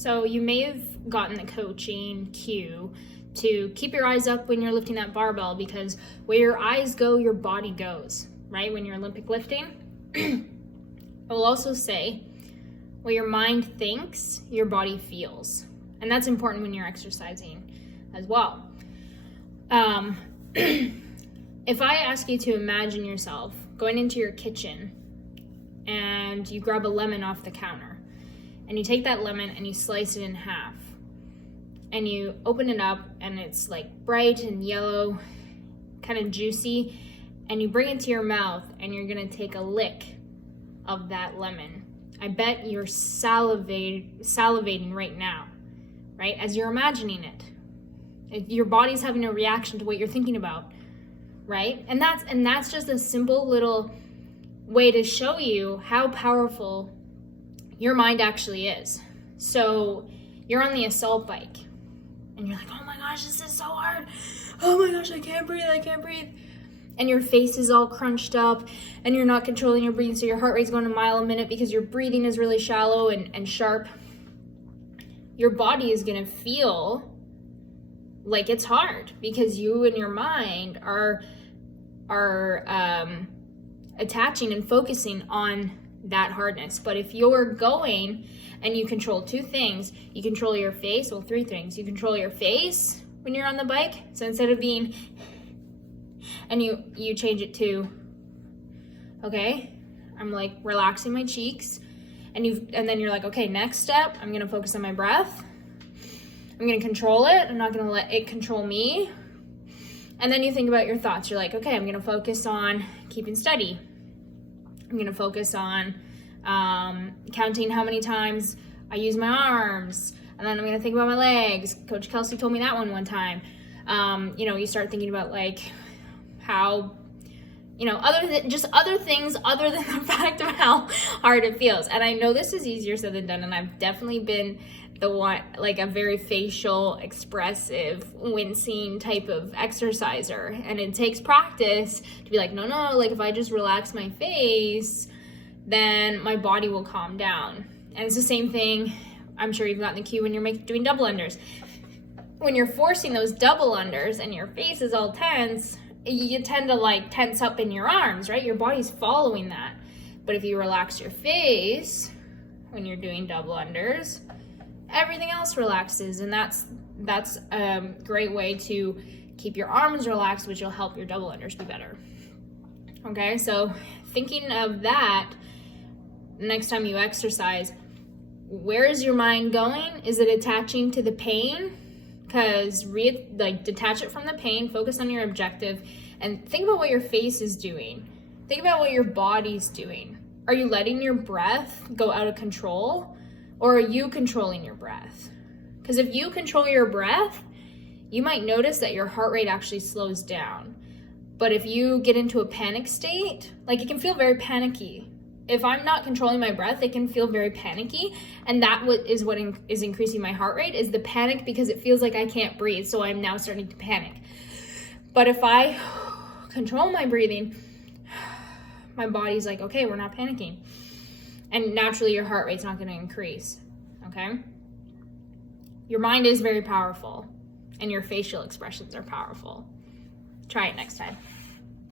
So you may have gotten the coaching cue to keep your eyes up when you're lifting that barbell, because where your eyes go, your body goes, right? When you're Olympic lifting. I will also say, what your mind thinks, your body feels. And that's important when you're exercising as well. If I ask you to imagine yourself going into your kitchen and you grab a lemon off the counter, and you take that lemon and you slice it in half, and you open it up and it's like bright and yellow, kind of juicy, and you bring it to your mouth and you're gonna take a lick of that lemon. I bet you're salivating right now, right? As you're imagining it. Your body's having a reaction to what you're thinking about, right? And that's just a simple little way to show you how powerful your mind actually is. So you're on the assault bike and you're like, oh my gosh, this is so hard. Oh my gosh, I can't breathe. And your face is all crunched up and you're not controlling your breathing. So your heart rate's going a mile a minute because your breathing is really shallow and sharp. Your body is gonna feel like it's hard because you and your mind are attaching and focusing on that hardness. But if you're going and you control two things, you control your face, well, three things. You control your face when you're on the bike. So instead of being, and you change it to, okay, I'm like relaxing my cheeks, and then you're like, okay, next step, I'm gonna focus on my breath. I'm gonna control it. I'm not gonna let it control me. And then you think about your thoughts. You're like, okay, I'm gonna focus on keeping steady. I'm gonna focus on counting how many times I use my arms. And then I'm gonna think about my legs. Coach Kelsey told me that one time. You start thinking about like how, other things other than the fact of how hard it feels. And I know this is easier said than done, and I've definitely been the one, like a very facial, expressive, wincing type of exerciser. And it takes practice to be like, no, like if I just relax my face, then my body will calm down. And it's the same thing, I'm sure you've gotten the cue when you're doing double unders. When you're forcing those double unders and your face is all tense, you tend to like tense up in your arms, right? Your body's following that. But if you relax your face when you're doing double unders, everything else relaxes, and that's a great way to keep your arms relaxed, which will help your double unders be better. Okay, so thinking of that, next time you exercise, where is your mind going? Is it attaching to the pain? Because detach it from the pain, focus on your objective, and think about what your face is doing. Think about what your body's doing. Are you letting your breath go out of control? Or are you controlling your breath? Because if you control your breath, you might notice that your heart rate actually slows down. But if you get into a panic state, like it can feel very panicky. If I'm not controlling my breath, it can feel very panicky. And that is what is increasing my heart rate, is the panic, because it feels like I can't breathe. So I'm now starting to panic. But if I control my breathing, my body's like, okay, we're not panicking. And naturally your heart rate's not going to increase, okay? Your mind is very powerful, and your facial expressions are powerful. Try it next time.